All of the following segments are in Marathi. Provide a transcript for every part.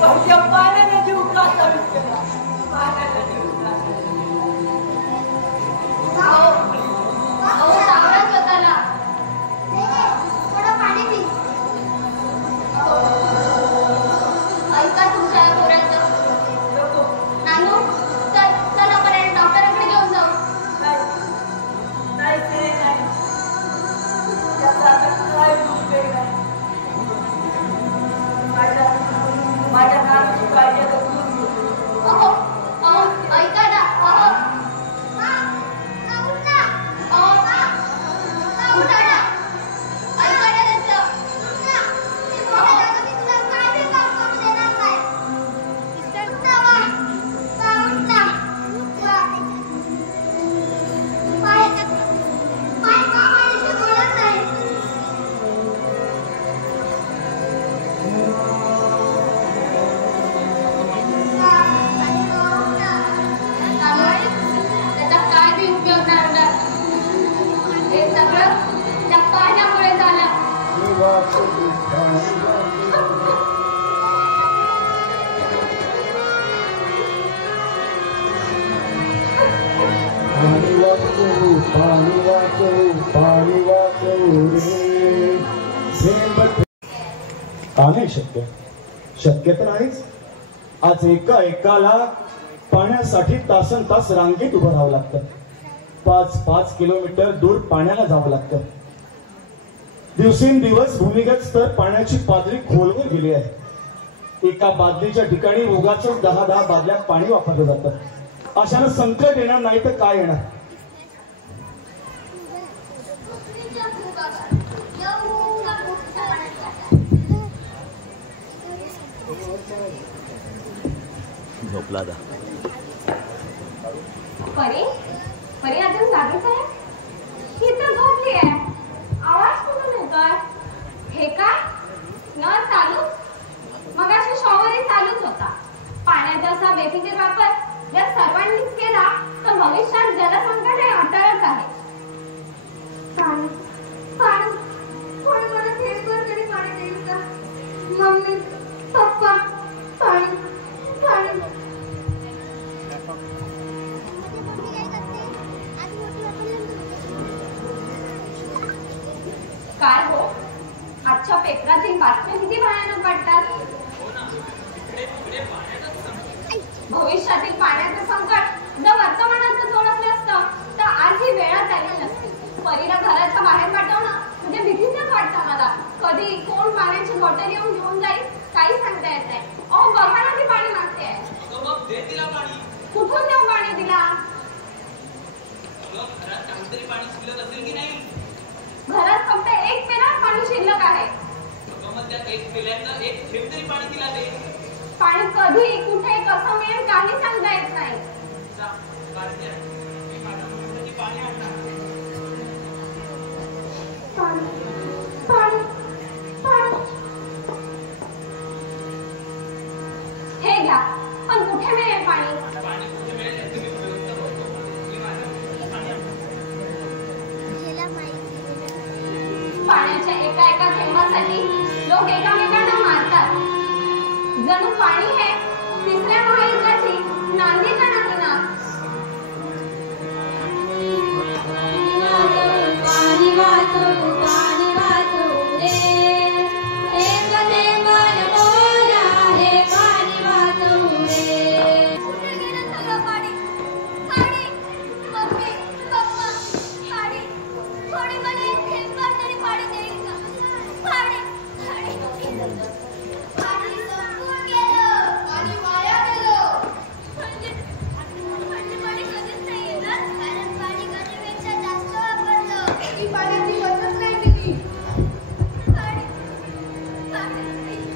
पण नाही शक्य, शक्य तर आहेच. आज एकाला पाण्यासाठी तासन तास रांगेत उभं राहावं लागतं. 5-5 किलोमीटर दूर पाण्याला जावं लागतं. दिवसेंदिवस भूमिगत स्तर पाण्याची पातळी खोलवर गेली आहे. एका बादलीच्या ठिकाणी उगाच 10-10 बादल्या पाणी वापरलं जातं. अशानं संकट येणार नाही तर काय येणार. झोपला दा परी परी अजून जागीच आहे. ही तर झोपली आहे. आवाज कुठून येतोय? हे काय नळ चालू? मगाशी शॉवरही चालूच होता. पाण्याचा असा बेफिकीर वापर जर सर्वांनीच केला तर भविष्यात जलसंकट हे अटळच आहे. पाणी पाणी कोणी मला थेंबभर तरी पाणी देईल का? मम्मी पप्पा पाणी पाणी. काय हो, आजच्या पेपरातील बातम्या किती भयानक वाटतात. भविष्यातील पाण्याचं संकट जर वर्तमानाचं ओळखलं असतं तर आज ही वेळात आली नसती. परीला घराच्या बाहेर पाठवणं म्हणजे भीतीचंच वाटतं मला. कधी कोण पाण्याची बॉटल येऊन घेऊन जाईल काही सांगता येत नाही. अहो बघा ना ती पाणी मागते आहे. कुठून देऊ पाणी तिला? घरात फक्त एक पेला पाणी शिल्लक आहे. पाणी कधी कुठे कसं मिळेल काही सांगता येत नाही. हे घ्या, पण कुठे मिळेल पाणी? पाण्याच्या एका थेंबासाठी लोक एकामेकांना मारतात. जणू पाणी हे तिसऱ्या महायुद्धाची नांदी का नाही ना. पाणी वाचव पाणी वाचव रे. एक थेंबाने बोला हे पाणी वाचव रे. कुठे गेलं सगळं पाणी? पाणी मम्मी पप्पा पाणी. कोणी मला एक थेंबभर तरी पाणी देईल का? पाणी पाणी पाणी संपून गेलं. पाणी वाया गेलं. म्हणजे पाणी कधीच नाही येणार कारण पाणी गरजेपेक्षा जास्त वापरलं. ही पाण्याची बचत नाही केली. पाणी पाणी पाणी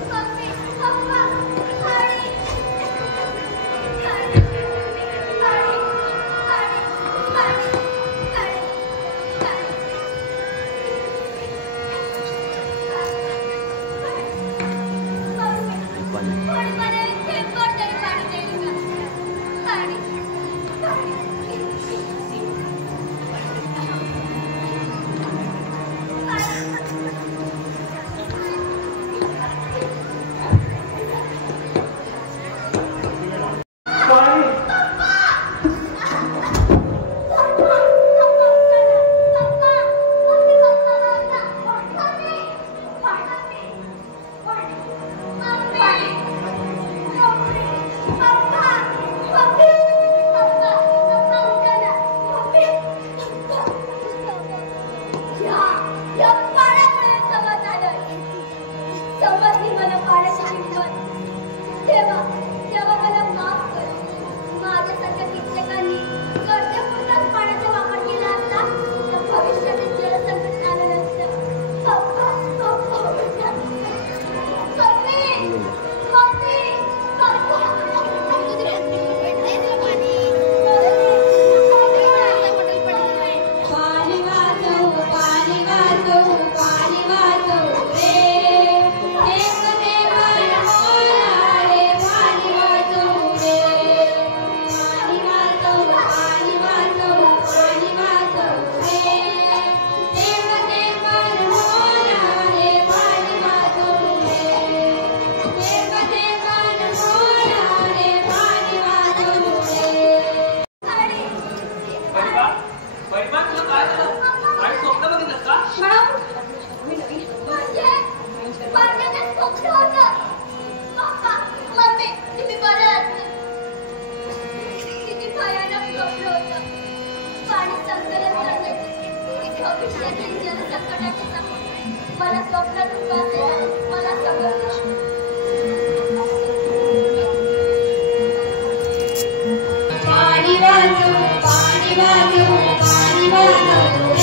मम्मी पप्पा पाणी पाणी पाणी पाणी पाणी वाचव पाणी वाचव पाणी वाचव